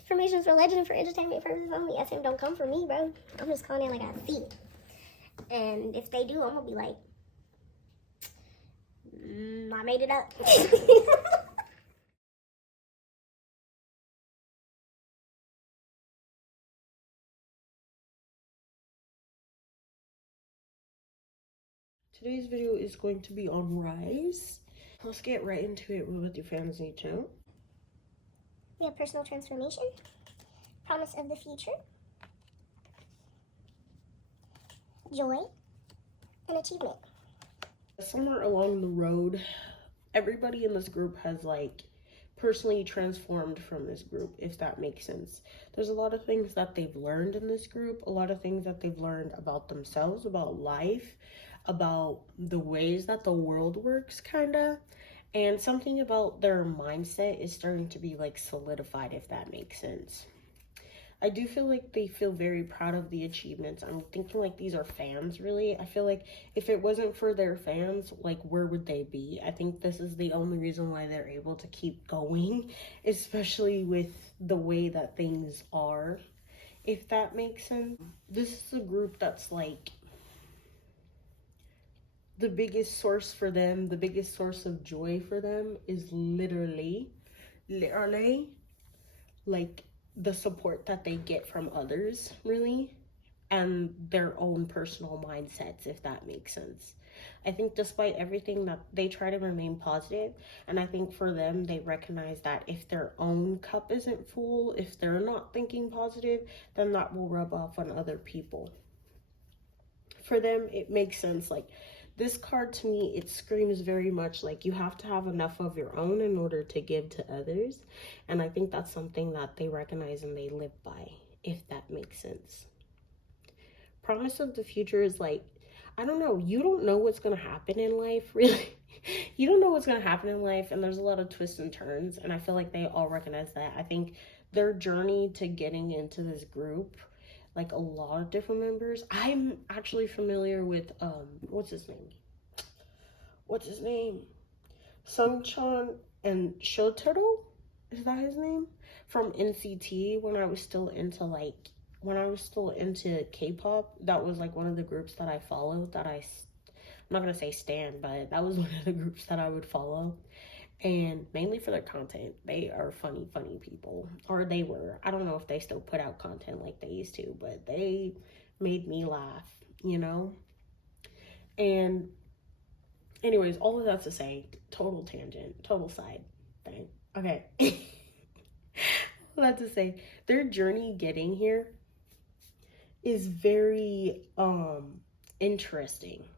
Information for legend and for entertainment purposes only. SM don't come for me, bro. I'm just calling it like I see it. And if they do, I'm gonna be like, I made it up. Today's video is going to be on Riize. Let's get right into it with what your fans need to know. We have personal transformation, promise of the future, joy, and achievement. Somewhere along the road, everybody in this group has like personally transformed from this group, if that makes sense. There's a lot of things that they've learned in this group, a lot of things that they've learned about themselves, about life, about the ways that the world works, kinda. And something about their mindset is starting to be like solidified, if that makes sense. I do feel like they feel very proud of the achievements. I'm thinking like these are fans, really. I feel like if it wasn't for their fans, like where would they be? I think this is the only reason why they're able to keep going, especially with the way that things are, if that makes sense. This is a group that's like the biggest source for them, the biggest source of joy for them is literally like the support that they get from others, really, and their own personal mindsets, if that makes sense. I think despite everything that they try to remain positive, and I think for them, they recognize that if their own cup isn't full, if they're not thinking positive, then that will rub off on other people. For them, it makes sense. Like, this card to me, it screams very much like you have to have enough of your own in order to give to others. And I think that's something that they recognize and they live by, if that makes sense. Promise of the future is like, I don't know, you don't know what's going to happen in life, really. You don't know what's going to happen in life, and there's a lot of twists and turns, and I feel like they all recognize that. I think their journey to getting into this group, like a lot of different members. I'm actually familiar with what's his name? Sunchan and Shotaro? Is that his name? From NCT, when I was still into K-pop. That was like one of the groups that I followed, that I'm not gonna say stan, but that was one of the groups that I would follow. And mainly for their content. They are funny people, or they were. I don't know if they still put out content like they used to, but they made me laugh, you know. And anyways, all of that to say, total tangent, total side thing, okay. All that to say, their journey getting here is very interesting.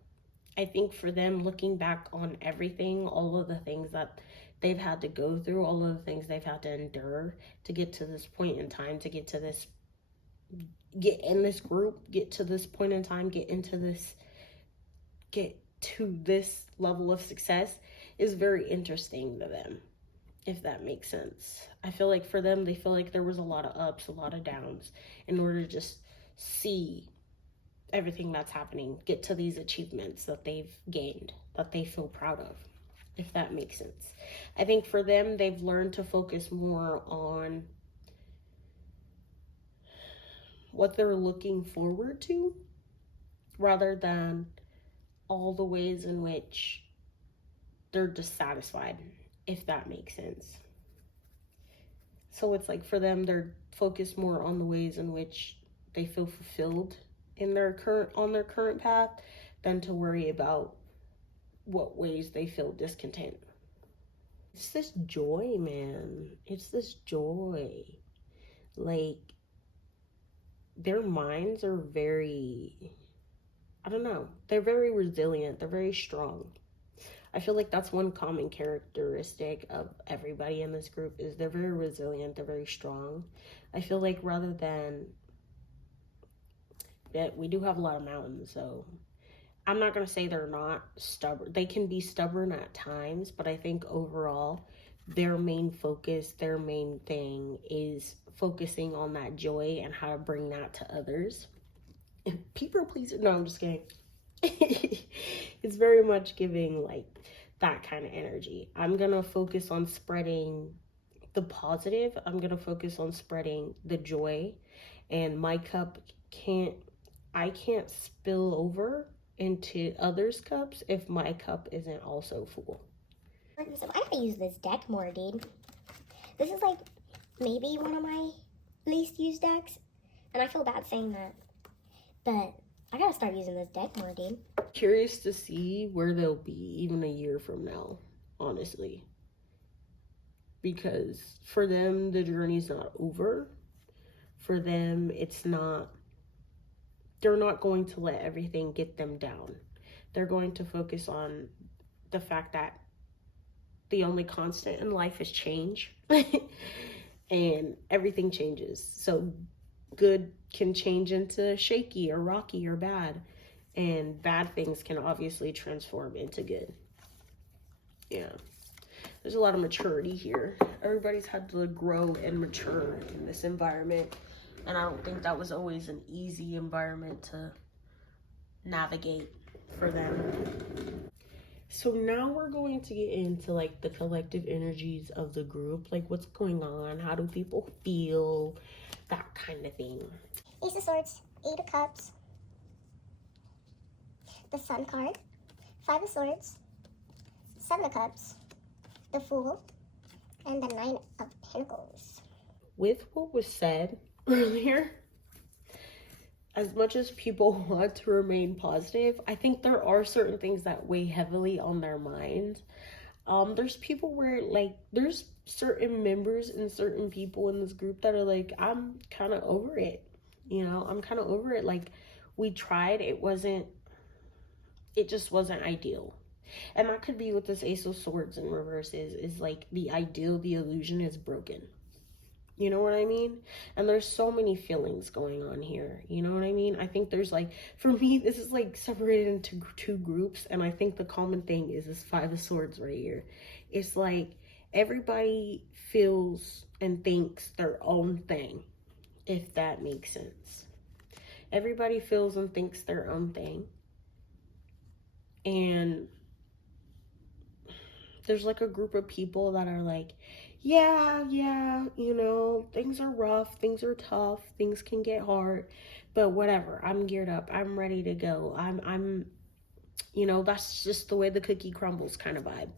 I think for them, looking back on everything, all of the things that they've had to go through, all of the things they've had to endure to get to this point in time, to get in this group, get to this point in time, get to this level of success, is very interesting to them, if that makes sense. I feel like for them, they feel like there was a lot of ups, a lot of downs, in order to just see everything that's happening, get to these achievements that they've gained, that they feel proud of, if that makes sense. I think for them, they've learned to focus more on what they're looking forward to, rather than all the ways in which they're dissatisfied, if that makes sense. So it's like for them, they're focused more on the ways in which they feel fulfilled on their current path, than to worry about what ways they feel discontent. It's this joy, man. It's this joy. Like, their minds are very, I don't know, they're very resilient, they're very strong. I feel like that's one common characteristic of everybody in this group, is they're very resilient, they're very strong. I feel like rather than, we do have a lot of mountains, so I'm not going to say they're not stubborn. They can be stubborn at times, but I think overall, their main focus, their main thing is focusing on that joy and how to bring that to others. And people please, no, I'm just kidding. It's very much giving like that kind of energy. I'm going to focus on spreading the positive. I'm going to focus on spreading the joy, and my cup I can't spill over into others' cups if my cup isn't also full. I gotta use this deck more, dude. This is like maybe one of my least used decks, and I feel bad saying that, but I gotta start using this deck more, dude. Curious to see where they'll be even a year from now, honestly. Because for them, the journey's not over. For them, they're not going to let everything get them down. They're going to focus on the fact that the only constant in life is change. And everything changes. So good can change into shaky or rocky or bad. And bad things can obviously transform into good. Yeah. There's a lot of maturity here. Everybody's had to grow and mature in this environment. And I don't think that was always an easy environment to navigate for them. So now we're going to get into like the collective energies of the group. Like what's going on? How do people feel? That kind of thing. Ace of Swords, 8 of Cups, the Sun card, 5 of Swords, 7 of Cups, the Fool, and the 9 of Pentacles. With what was said earlier, as much as people want to remain positive, I think there are certain things that weigh heavily on their mind. There's people where like there's certain members and certain people in this group that are like, I'm kind of over it. I'm kind of over it. Like we tried, it just wasn't ideal. And that could be what this Ace of Swords in reverse is like the ideal, the illusion is broken. You know what I mean? And there's so many feelings going on here. You know what I mean? I think there's like, for me, this is like separated into 2 groups. And I think the common thing is this 5 of Swords right here. It's like everybody feels and thinks their own thing, if that makes sense. Everybody feels and thinks their own thing. And there's like a group of people that are like, yeah, things are rough, things are tough, things can get hard, but whatever, I'm geared up, I'm ready to go, I'm that's just the way the cookie crumbles kind of vibe.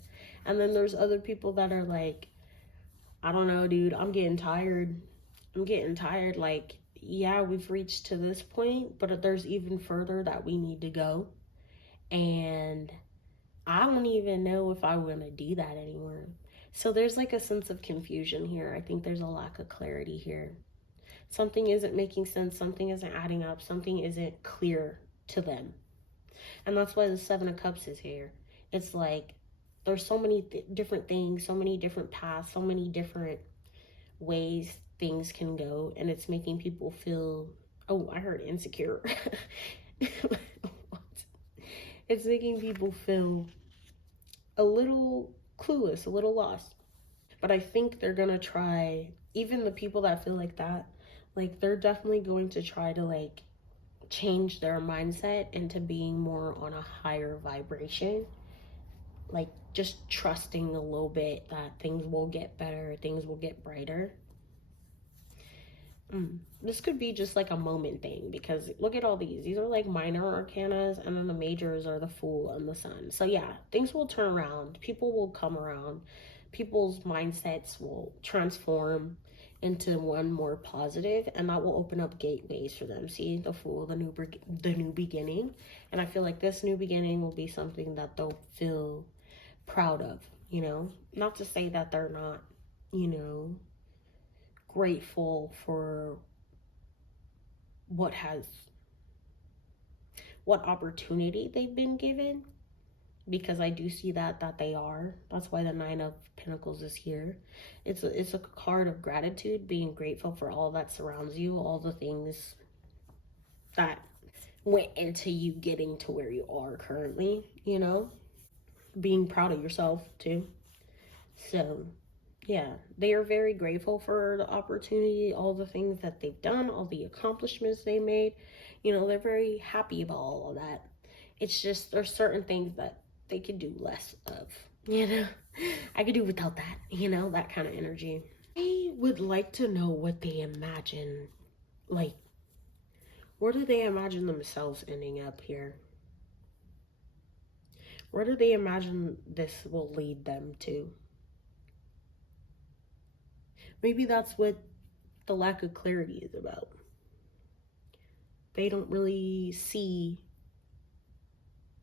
And then there's other people that are like, I don't know, dude, I'm getting tired, like, yeah, we've reached to this point, but there's even further that we need to go, and I don't even know if I want to do that anymore. So there's like a sense of confusion here. I think there's a lack of clarity here. Something isn't making sense. Something isn't adding up. Something isn't clear to them. And that's why the 7 of Cups is here. It's like there's so many different things, so many different paths, so many different ways things can go. And it's making people feel, oh, I heard insecure. It's making people feel a little clueless, a little lost. But I think they're gonna try, even the people that feel like that, like they're definitely going to try to like change their mindset into being more on a higher vibration, like just trusting a little bit that things will get better, things will get brighter. This could be just like a moment thing, because look at all these are like minor arcanas, and then the majors are the Fool and the Sun. So yeah, things will turn around, people will come around, people's mindsets will transform into one more positive, and that will open up gateways for them. See, the Fool, the new beginning. And I feel like this new beginning will be something that they'll feel proud of, not to say that they're not, grateful for what opportunity they've been given, because I do see that they are. That's why the 9 of Pentacles is here. It's a card of gratitude, being grateful for all that surrounds you, all the things that went into you getting to where you are currently, being proud of yourself too. So yeah, they are very grateful for the opportunity, all the things that they've done, all the accomplishments they made. They're very happy about all of that. It's just there's certain things that they could do less of, I could do without that, that kind of energy. I would like to know what they imagine, like, where do they imagine themselves ending up here? Where do they imagine this will lead them to? Maybe that's what the lack of clarity is about. They don't really see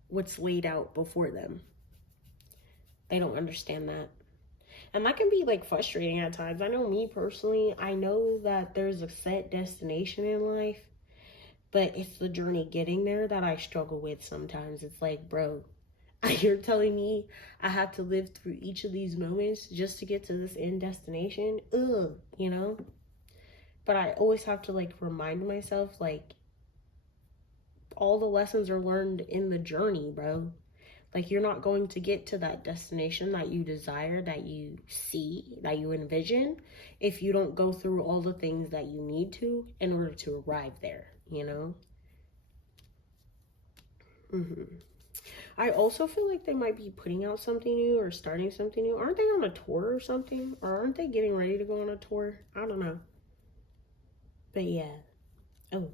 what's laid out before them. They don't understand that. And that can be like frustrating at times. I know me personally, I know that there's a set destination in life, but it's the journey getting there that I struggle with sometimes. It's like, bro, you're telling me I have to live through each of these moments just to get to this end destination? Ugh, you know? But I always have to like remind myself, like, all the lessons are learned in the journey, bro. Like, you're not going to get to that destination that you desire, that you see, that you envision, if you don't go through all the things that you need to in order to arrive there, you know? I also feel like they might be putting out something new or starting something new. Aren't they on a tour or something? Or aren't they getting ready to go on a tour? I don't know. But yeah. Oh,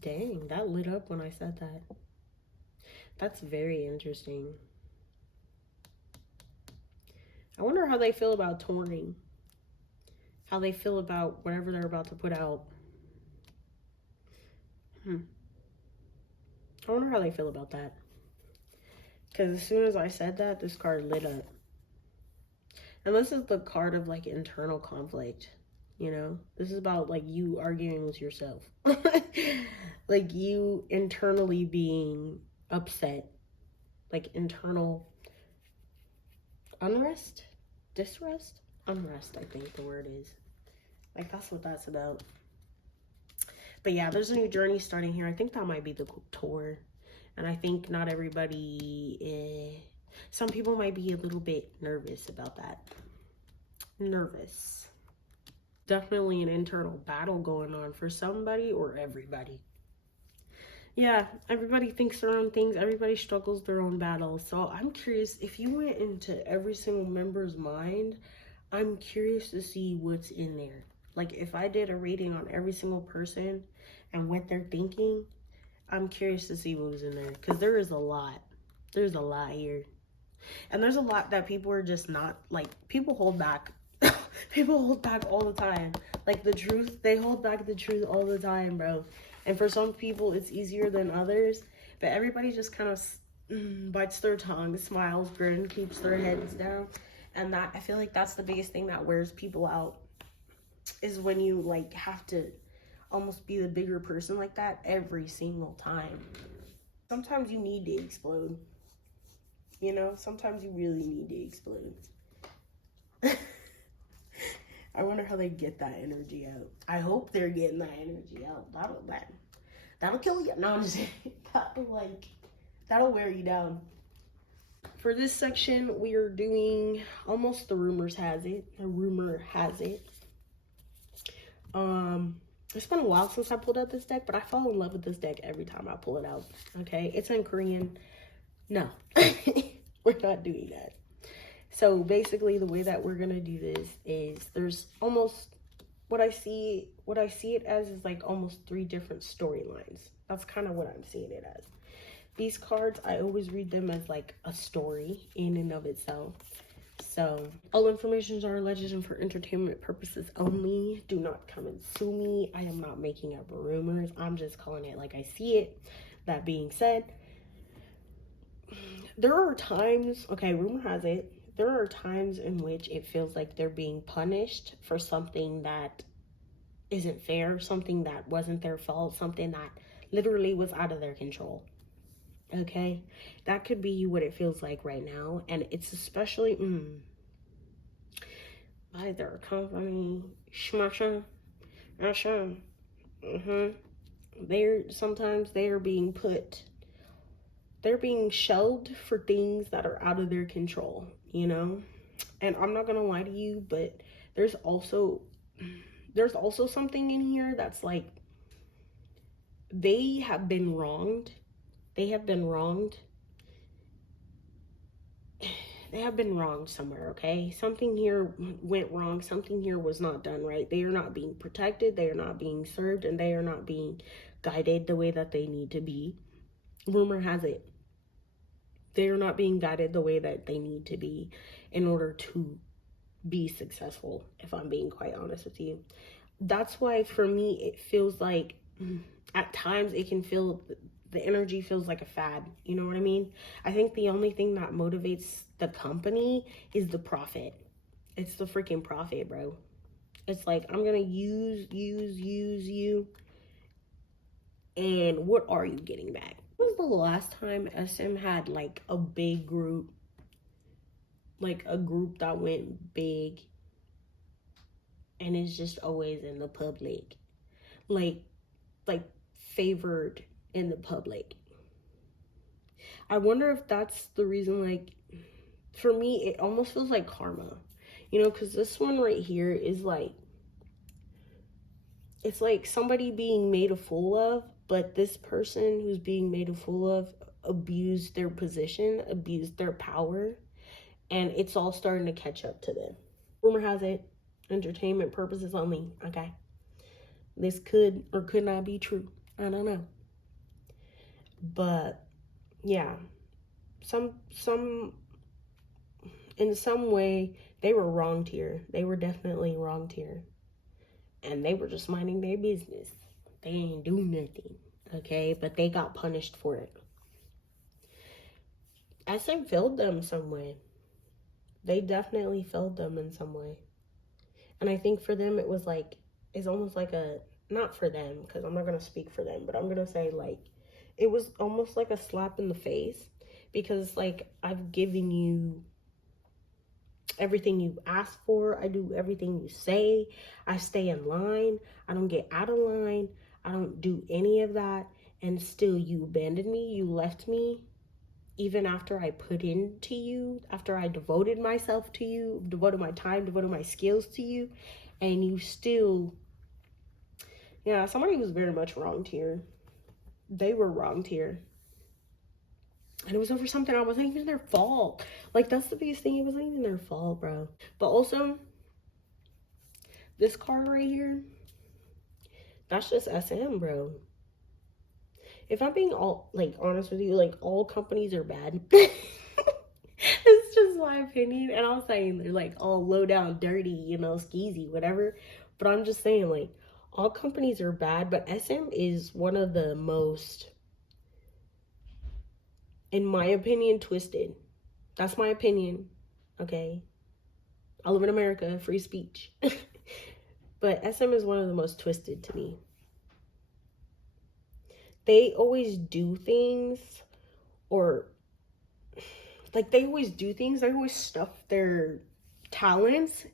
dang, that lit up when I said that. That's very interesting. I wonder how they feel about touring. How they feel about whatever they're about to put out. I wonder how they feel about that. Because as soon as I said that, this card lit up. And this is the card of like internal conflict. You know, this is about like you arguing with yourself. Like you internally being upset. Like internal unrest? Disrest? Unrest, I think the word is. Like that's what that's about. But yeah, there's a new journey starting here. I think that might be the tour. And I think not everybody, some people might be a little bit nervous about that. Nervous. Definitely an internal battle going on for somebody or everybody. Yeah, everybody thinks their own things. Everybody struggles their own battles. So I'm curious, if you went into every single member's mind, I'm curious to see what's in there. Like if I did a reading on every single person and what they're thinking, I'm curious to see what was in there. Because there is a lot. There's a lot here. And there's a lot that people are just not, like, people hold back. People hold back all the time. Like the truth, they hold back the truth all the time, bro. And for some people, it's easier than others. But everybody just kind of bites their tongue, smiles, grins, keeps their heads down. And that, I feel like that's the biggest thing that wears people out. Is when you, like, have to almost be the bigger person like that every single time. Sometimes you need to explode. You know, sometimes you really need to explode. I wonder how they get that energy out. I hope they're getting that energy out. That'll kill you. No, I'm just saying. That'll wear you down. For this section, we are doing almost the rumors has it. A rumor has it. It's been a while since I pulled out this deck, but I fall in love with this deck every time I pull it out. Okay, it's in Korean. No, we're not doing that. So basically, the way that we're gonna do this is there's almost what I see it as is like almost 3 different storylines. That's kind of what I'm seeing it as. These cards, I always read them as like a story in and of itself. So all informations are alleged and for entertainment purposes only. Do not come and sue me. I am not making up rumors. I'm just calling it like I see it. That being said, there are times, okay, rumor has it, there are times in which it feels like they're being punished for something that isn't fair, something that wasn't their fault, something that literally was out of their control. Okay, that could be what it feels like right now. And it's especially by their company smashing. They're being shelved for things that are out of their control, you know. And I'm not gonna lie to you, but there's also something in here that's like they have been wronged. they have been wronged somewhere, okay? Something here went wrong. Something here was not done right. They are not being protected. They are not being served, and they are not being guided the way that they need to be. Rumor has it, they are not being guided the way that they need to be in order to be successful, if I'm being quite honest with you. That's why for me, it feels like at times it can feel, the energy feels like a fad. You know what I mean? I think the only thing that motivates the company is the profit. It's the freaking profit, bro. It's like, I'm gonna use you, and what are you getting back? When was the last time SM had like a big group, like a group that went big and is just always in the public, like favored in the public? I wonder if that's the reason. Like, for me, it almost feels like karma, you know, because this one right here is like, it's like somebody being made a fool of, but this person who's being made a fool of abused their position, abused their power, and it's all starting to catch up to them. Rumor has it, entertainment purposes only, okay? This could or could not be true. I don't know. But yeah, some in some way they were wronged here. They were definitely wronged here. And they were just minding their business. They ain't do nothing, okay? But they got punished for it. SM failed them some way. They definitely failed them in some way. And I think for them, it was like, it's almost like a, not for them, because I'm not going to speak for them, but I'm going to say, like, it was almost like a slap in the face, because, like, I've given you everything you ask for. I do everything you say. I stay in line. I don't get out of line. I don't do any of that. And still you abandoned me. You left me. Even after I put into you, after I devoted myself to you, devoted my time, devoted my skills to you, and you still, yeah, somebody was very much wronged here. They were wronged here. And it was over something that wasn't even their fault. Like, that's the biggest thing. It wasn't even their fault, bro. But also, this card right here, that's just SM, bro. If I'm being all, like, honest with you, like, all companies are bad. It's just my opinion. And I'm saying they're, like, all low down, dirty, you know, skeezy, whatever. But I'm just saying, like, all companies are bad. But SM is one of the most, in my opinion, twisted. That's my opinion, okay? I live in America, free speech. But SM is one of the most twisted to me. They always do things, or like they always do things, they always stuff their talents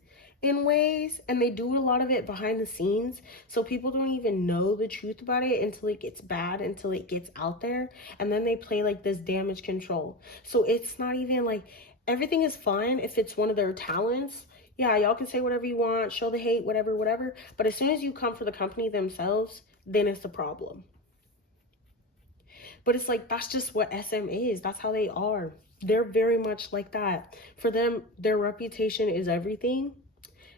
in ways, and they do a lot of it behind the scenes, so people don't even know the truth about it until it gets bad, until it gets out there, and then they play like this damage control. So it's not even like, everything is fine if it's one of their talents. Yeah, y'all can say whatever you want, show the hate, whatever, but as soon as you come for the company themselves, then it's a problem. But it's like, that's just what SM is. That's how they are. They're very much like that. For them, their reputation is everything.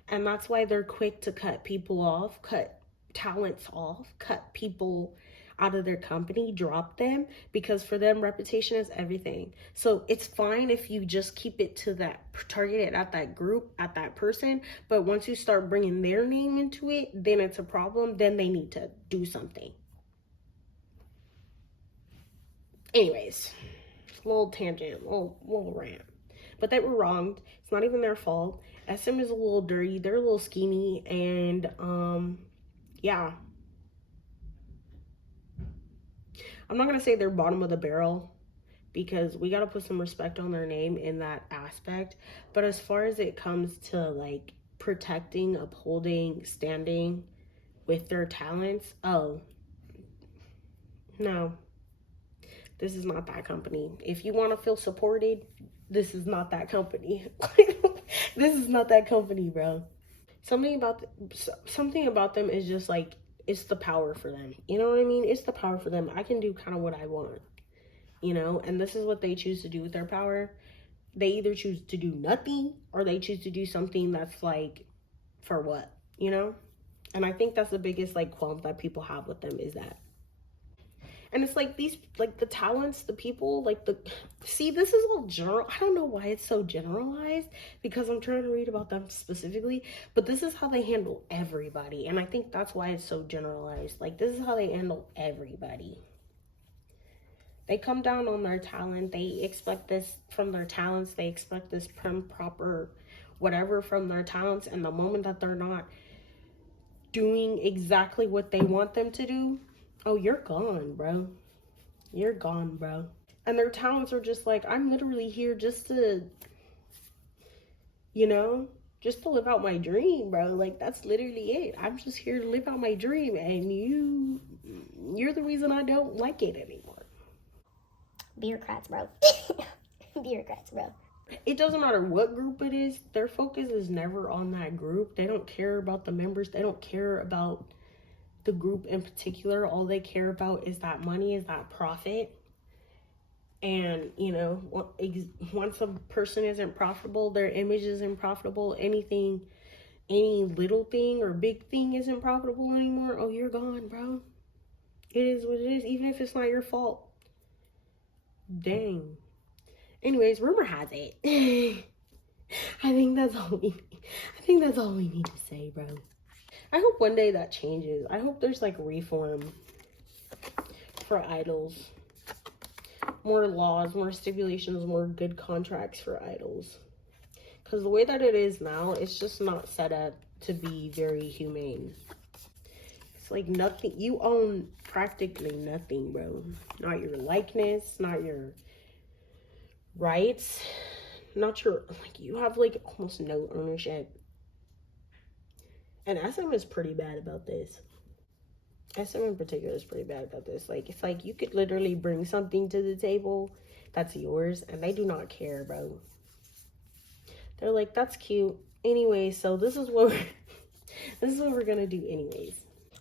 And that's why they're quick to cut people off, cut talents off, cut people out of their company, drop them, because for them, reputation is everything. So it's fine if you just keep it to that, target it at that group, at that person. But once you start bringing their name into it, then it's a problem. Then they need to do something. Anyways, little tangent, little rant. But they were wronged. It's not even their fault. SM is a little dirty. They're a little schemy. And, yeah. I'm not going to say they're bottom of the barrel, because we got to put some respect on their name in that aspect. But as far as it comes to, like, protecting, upholding, standing with their talents, oh, no. This is not that company. If you want to feel supported, this is not that company. This is not that company, bro. Something about them is just like, it's the power for them. You know what I mean? It's the power for them. I can do kind of what I want, you know? And this is what they choose to do with their power. they either choose to do nothing or they choose to do something that's like, for what, you know? And I think that's the biggest like qualm that people have with them is that. And it's like these, like the talents, the people, like see, this is all general. I don't know why it's so generalized because I'm trying to read about them specifically, but this is how they handle everybody. And I think that's why it's so generalized. Like, this is how they handle everybody. They come down on their talent. They expect this from their talents. They expect this proper whatever from their talents. And the moment that they're not doing exactly what they want them to do, oh, you're gone, bro. You're gone, bro. And their talents are just like, I'm literally here just to, you know, just to live out my dream, bro. Like, that's literally it. I'm just here to live out my dream. And you're the reason I don't like it anymore. Bureaucrats, bro. Bureaucrats, bro. It doesn't matter what group it is. Their focus is never on that group. They don't care about the members. They don't care about the group in particular. All they care about is that money, is that profit. And, you know, once a person isn't profitable, their image isn't profitable, anything, any little thing or big thing isn't profitable anymore, oh, you're gone, bro. It is what it is, even if it's not your fault. Dang. Anyways, rumor has it. I think that's all we need to say, bro. I hope one day that changes. I hope there's like reform for idols. More laws, more stipulations, more good contracts for idols. Because the way that it is now, it's just not set up to be very humane. It's like nothing. You own practically nothing, bro. Not your likeness, not your rights, not your, like, you have like almost no ownership. And SM is pretty bad about this. SM in particular is pretty bad about this. Like, it's like you could literally bring something to the table that's yours and they do not care, bro. They're like, that's cute. Anyway, so this is what we're gonna do anyways.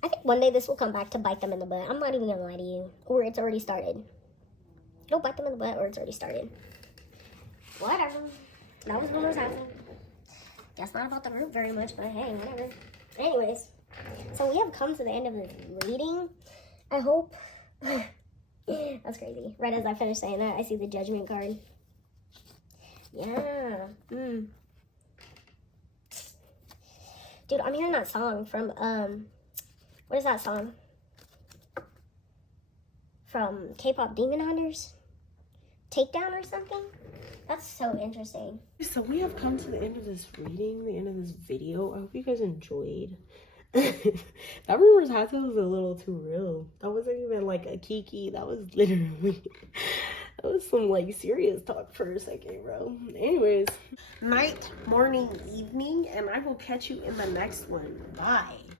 I think one day this will come back to bite them in the butt. I'm not even gonna lie to you. Or it's already started. It'll bite them in the butt or it's already started. Whatever. That was rumors happening. That's not about the group very much, but hey, whatever. Anyways, so we have come to the end of the reading. I hope. That's crazy. Right as I finish saying that, I see the judgment card. Yeah. Dude, I'm hearing that song from, what is that song? From K-pop Demon Hunters? Takedown or something? That's so interesting. So we have come to the end of this reading, the end of this video. I hope you guys enjoyed. That rumors has it was a little too real. That wasn't even like a kiki. That was literally, that was some like serious talk for a second, bro. Anyways, night, morning, evening, and I will catch you in the next one. Bye.